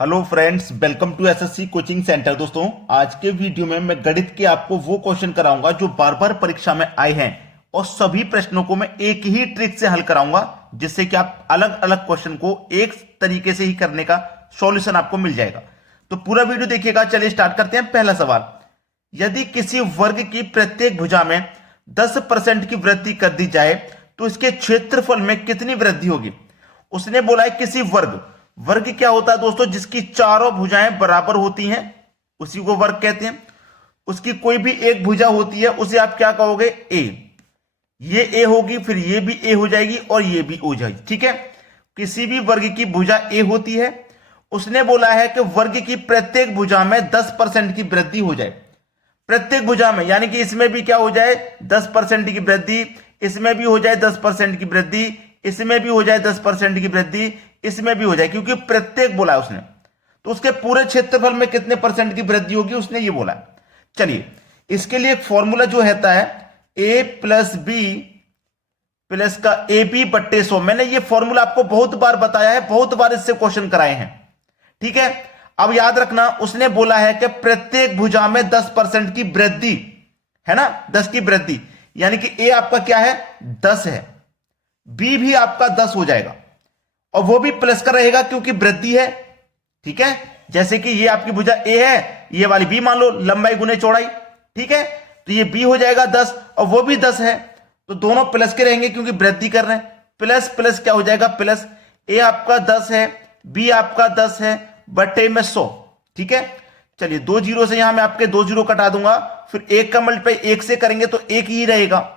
Hello friends, welcome to SSC coaching centre. दोस्तों, आज के वीडियो में मैं गणित के आपको वो क्वेश्चन कराऊंगा जो बार बार परीक्षा में आए हैं और सभी प्रश्नों को मैं एक ही ट्रिक से हल कराऊंगा, जिससे कि आप अलग अलग क्वेश्चन को एक तरीके से ही करने का सॉल्यूशन आपको मिल जाएगा। तो पूरा वीडियो देखिएगा। चलिए स्टार्ट करते हैं। पहला सवाल, यदि किसी वर्ग की प्रत्येक भुजा में 10% की वृद्धि कर दी जाए तो इसके क्षेत्रफल में कितनी वृद्धि होगी। उसने बोला है किसी वर्ग, वर्ग क्या होता है दोस्तों, जिसकी चारों भुजाएं बराबर होती हैं उसी को वर्ग कहते हैं। उसकी कोई भी एक भुजा होती है उसे आप क्या कहोगे, ए। ये ए होगी, फिर ये भी ए हो जाएगी और ये भी हो जाएगी। ठीक है, किसी भी वर्ग की भुजा ए होती है। उसने बोला है कि वर्ग की प्रत्येक भुजा में 10% की वृद्धि हो जाए। प्रत्येक भुजा में यानी कि इसमें भी क्या हो जाए, 10% की वृद्धि, इसमें भी हो जाए 10% की वृद्धि, इसमें भी हो जाए 10% की वृद्धि, इसमें भी हो जाए, क्योंकि प्रत्येक बोला है उसने। तो उसके पूरे क्षेत्रफल में कितने परसेंट की वृद्धि होगी उसने ये बोला है। चलिए, इसके लिए एक फॉर्मूला जो रहता है ए प्लस बी प्लस का ए बी बट्टे 100। मैंने ये फॉर्मूला आपको बहुत बार बताया है, बहुत बार इससे क्वेश्चन कराए हैं। ठीक है, अब याद रखना, उसने बोला है कि प्रत्येक भुजा में 10% की वृद्धि है ना, 10 की वृद्धि, यानी कि ए आपका क्या है, 10 है, बी भी आपका 10 हो जाएगा और वो भी प्लस का रहेगा क्योंकि वृद्धि है। ठीक है, जैसे कि ये आपकी भुजा ए है, ये वाली बी मान लो, लंबाई गुने चौड़ाई। ठीक है, तो ये बी हो जाएगा 10 और वो भी 10 है, तो दोनों प्लस के रहेंगे क्योंकि वृद्धि कर रहे हैं। प्लस प्लस क्या हो जाएगा, प्लस। ए आपका 10 है, बी आपका 10 है, बटे में 100। ठीक है, चलिए 2 जीरो से यहां मैं आपके 2 जीरो कटा दूंगा, फिर 1 का मल्टीप्लाई 1 से करेंगे तो 1 ही रहेगा।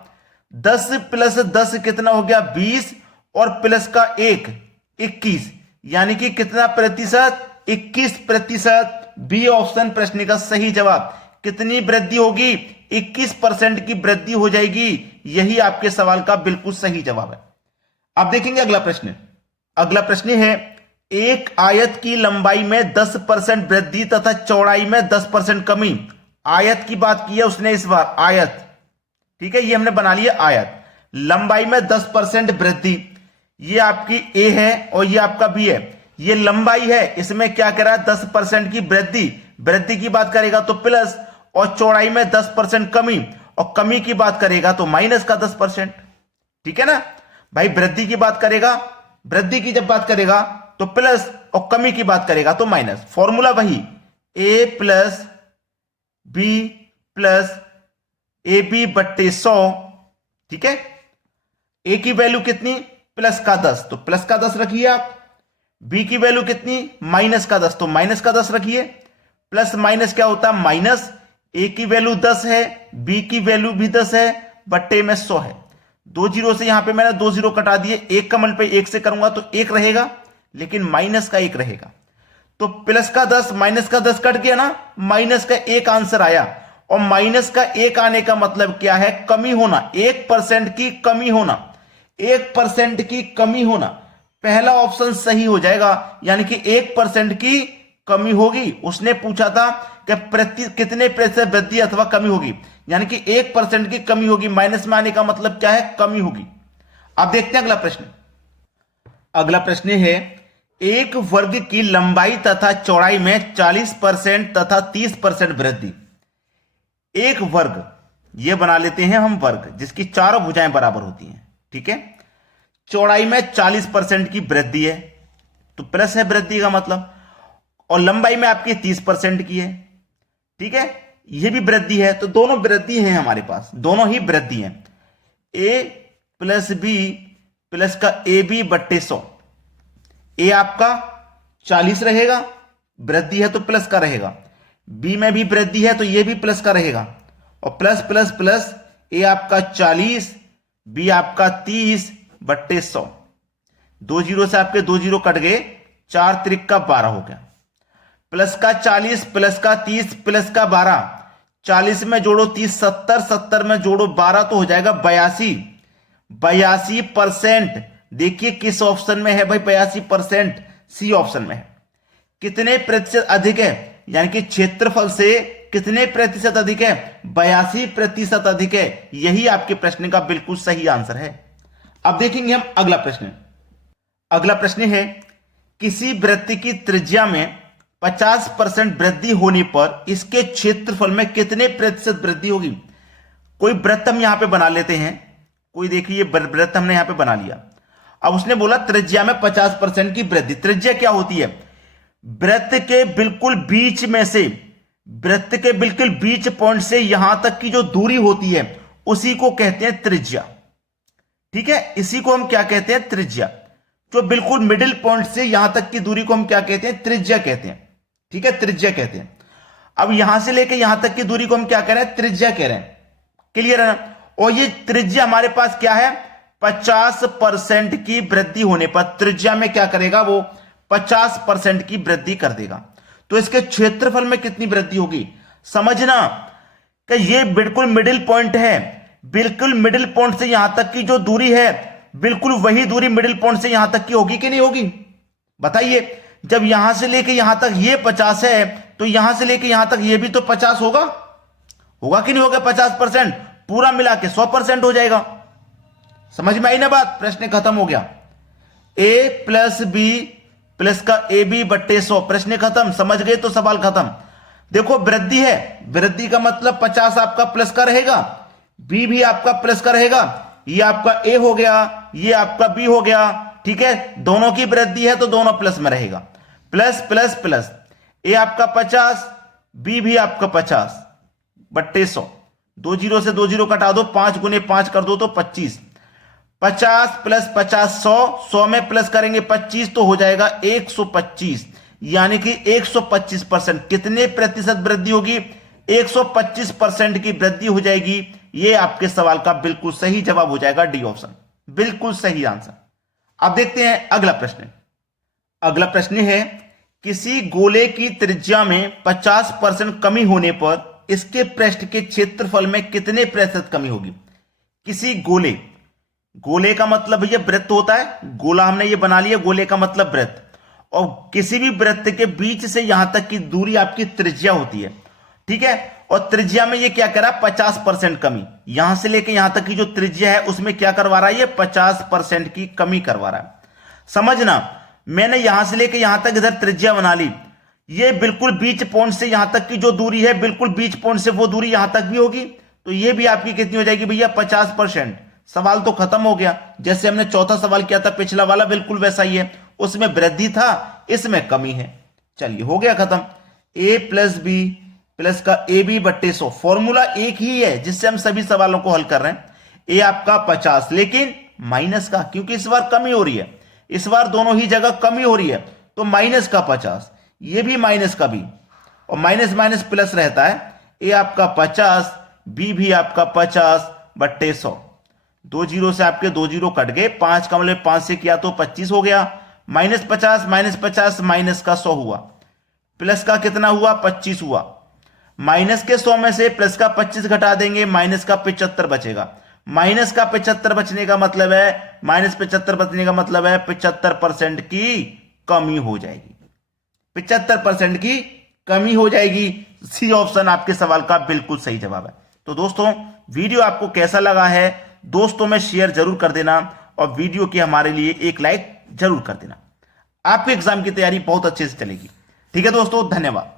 10 प्लस 10 कितना हो गया, 20, और प्लस का 1 21, यानी कि कितना प्रतिशत, 21%। बी ऑप्शन प्रश्न का सही जवाब। कितनी वृद्धि होगी, 21% की वृद्धि हो जाएगी। यही आपके सवाल का बिल्कुल सही जवाब है। अब देखेंगे अगला प्रश्न। अगला प्रश्न है, एक आयत की लंबाई में 10% वृद्धि तथा चौड़ाई में 10% कमी। आयत की बात की है उसने इस बार, आयत। ठीक है, ये हमने बना लिया आयत। लंबाई में 10% वृद्धि, ये आपकी ए है और ये आपका बी है। ये लंबाई है, इसमें क्या करा, 10% की वृद्धि। वृद्धि की बात करेगा तो प्लस, और चौड़ाई में 10% कमी, और कमी की बात करेगा तो माइनस का 10%। ठीक है ना भाई, वृद्धि की बात करेगा, वृद्धि की जब बात करेगा तो प्लस, और कमी की बात करेगा तो माइनस। फॉर्मूला वही, A plus B plus A B बट्टे 100। ठीक है, ए की वैल्यू कितनी, प्लस का 10, तो प्लस का 10 रखिए आप। बी की वैल्यू कितनी, माइनस का 10, तो माइनस का 10 रखिए। प्लस माइनस क्या होता है, माइनस। ए की वैल्यू 10 है, बी की वैल्यू भी 10 है, बट्टे में 100 है। 2 जीरो से यहां पे मैंने 2 जीरो कटा दिए। 1 का मल्टीप्लाई 1 से करूंगा तो 1 रहेगा, लेकिन माइनस का 1 रहेगा। तो प्लस का 10 माइनस का 10 कट गया ना, माइनस का 1 आंसर आया। और माइनस का 1 आने का मतलब क्या है, कमी होना, 1% की कमी होना, 1% की कमी होना। पहला ऑप्शन सही हो जाएगा, यानी कि 1% की कमी होगी। उसने पूछा था कि कितने प्रतिशत वृद्धि अथवा कमी होगी, यानी कि 1% की कमी होगी। माइनस में आने का मतलब क्या है, कमी होगी। अब देखते हैं अगला प्रश्न। अगला प्रश्न है, एक वर्ग की लंबाई तथा चौड़ाई में 40% तथा 30% वृद्धि। एक वर्ग, ये बना लेते हैं हम वर्ग, जिसकी चारों भुजाएं बराबर होती हैं। ठीक है, चौड़ाई में 40% की वृद्धि है, तो प्लस है वृद्धि का मतलब, और लंबाई में आपकी 30% की है। ठीक है, ये भी वृद्धि है, तो दोनों वृद्धि हैं हमारे पास, दोनों ही वृद्धि हैं। ए प्लस बी प्लस का ए बी बट्टे 100। ए आपका 40 रहेगा, वृद्धि है तो प्लस का रहेगा। बी में भी वृद्धि है तो ये भी प्लस का रहेगा, और प्लस प्लस प्लस, ए आपका 40, बी आपका 30 बट्टे 100। 2 जीरो से आपके 2 जीरो कट गए, 4 त्रिक का 12 हो गया। प्लस का 40 प्लस का 30 प्लस का 12, 40 में जोड़ो 30 70, 70 में जोड़ो 12 तो हो जाएगा 82। 82%। देखिए किस ऑप्शन में है भाई 82%, सी ऑप्शन में है। कितने प्रतिशत अधिक है, यानी कि क्षेत्रफल से कितने प्रतिशत अधिक है, 82% अधिक है। यही आपके प्रश्न का बिल्कुल सही आंसर है। अब देखेंगे हम अगला प्रश्न। अगला प्रश्न है, किसी वृत्त की त्रिज्या में 50% वृद्धि होने पर इसके क्षेत्रफल में कितने प्रतिशत वृद्धि होगी। कोई वृत्त हम यहां पे बना लेते हैं, कोई देखिए वृत्त हमने यहां पे बना लिया। अब उसने बोला त्रिज्या में 50% की वृद्धि। त्रिज्या क्या होती है, वृत्त के बिल्कुल बीच में से, वृत्त के बिल्कुल बीच पॉइंट से यहां तक की जो दूरी होती है उसी को कहते हैं त्रिज्या। ठीक है, इसी को हम क्या कहते हैं, त्रिज्या। जो बिल्कुल मिडिल पॉइंट से यहां तक की दूरी को हम क्या कहते हैं, त्रिज्या कहते हैं। ठीक है, त्रिज्या कहते हैं। अब यहां से लेकर यहां तक की दूरी को हम क्या कह रहे हैं, त्रिज्या कह रहे हैं। क्लियर है ना। और ये त्रिज्या हमारे पास क्या है, 50% की वृद्धि होने पर त्रिज्या में क्या करेगा, वो 50% की वृद्धि कर देगा। तो इसके क्षेत्रफल में कितनी वृद्धि होगी, समझना कि ये बिल्कुल मिडिल पॉइंट है, बिल्कुल मिडिल पॉइंट से यहां तक की जो दूरी है बिल्कुल वही दूरी मिडिल पॉइंट से यहां तक की होगी कि नहीं होगी, बताइए। जब यहां से लेके यहां तक ये 50 है तो यहां से लेके यहां तक ये भी तो 50 होगा, होगा कि नहीं होगा। 50% पूरा मिला के 100% हो जाएगा। समझ में आई ना बात, प्रश्न खत्म हो गया। a प्लस बी प्लस का ए बी बट्टे 100, प्रश्न खत्म। समझ गए तो सवाल खत्म। देखो वृद्धि है, वृद्धि का मतलब 50 आपका प्लस का रहेगा, बी भी आपका प्लस का रहेगा, ये आपका ए हो गया, ये आपका बी हो गया। ठीक है, दोनों की वृद्धि है तो दोनों प्लस में रहेगा। प्लस प्लस प्लस, ए आपका 50, बी भी आपका 50 बट्टे 100। 2 जीरो से 2 जीरो कटा दो, 5 गुने 5 कर दो तो 25। 50 प्लस 50 100, 100 में प्लस करेंगे 25 तो हो जाएगा 125, यानी कि 125%। कितने प्रतिशत वृद्धि होगी, 125% की वृद्धि हो जाएगी। ये आपके सवाल का बिल्कुल सही जवाब हो जाएगा, डी ऑप्शन, बिल्कुल सही आंसर। अब देखते हैं अगला प्रश्न। अगला प्रश्न है, किसी गोले की त्रिज्या में 50% कमी होने पर इसके पृष्ठ के क्षेत्रफल में कितने प्रतिशत कमी होगी। किसी गोले, गोले का मतलब भैया वृत्त होता है, गोला हमने ये बना लिया, गोले का मतलब वृत्त। और किसी भी वृत्त के बीच से यहां तक की दूरी आपकी त्रिज्या होती है। ठीक है, और त्रिज्या में ये क्या करा, 50% कमी। यहां से लेके यहां तक की जो त्रिज्या है उसमें क्या करवा रहा है, ये 50% की कमी करवा रहा है। समझना, मैंने यहां से लेके यहां तक इधर त्रिज्या बना ली, ये बिल्कुल बीच पॉइंट से यहां तक की जो दूरी है, बिल्कुल बीच पॉइंट से वो दूरी यहां तक भी होगी, तो ये भी आपकी कितनी हो जाएगी भैया, 50%। सवाल तो खत्म हो गया। जैसे हमने चौथा सवाल किया था पिछला वाला, बिल्कुल वैसा ही है, उसमें वृद्धि था, इसमें कमी है। चलिए हो गया खत्म। a प्लस बी प्लस का ए बी बट्टे 100, फॉर्मूला एक ही है जिससे हम सभी सवालों को हल कर रहे हैं। ए आपका 50, लेकिन माइनस का, क्योंकि इस बार कमी हो रही है, इस बार दोनों ही जगह कमी हो रही है, तो माइनस का 50, ये भी माइनस का भी, और माइनस माइनस प्लस रहता है। ए आपका 50, बी भी आपका 50 बट्टे 100। 2 जीरो से आपके 2 जीरो कट गए, 5 का मतलब 5 से किया तो 25 हो गया। -50 -50 माइनस का 100 हुआ, प्लस का कितना हुआ, 25 हुआ। माइनस के 100 में से प्लस का 25 घटा देंगे, माइनस का 75 बचेगा। माइनस का 75 बचने का मतलब है, -75 बचने का मतलब है 75% की कमी हो जाएगी, 75% की कमी हो जाएगी। सी ऑप्शन आपके सवाल का बिल्कुल सही जवाब है। तो दोस्तों, वीडियो आपको कैसा लगा है, दोस्तों में शेयर जरूर कर देना, और वीडियो की हमारे लिए एक लाइक जरूर कर देना। आपके एग्जाम की तैयारी बहुत अच्छे से चलेगी। ठीक है दोस्तों, धन्यवाद।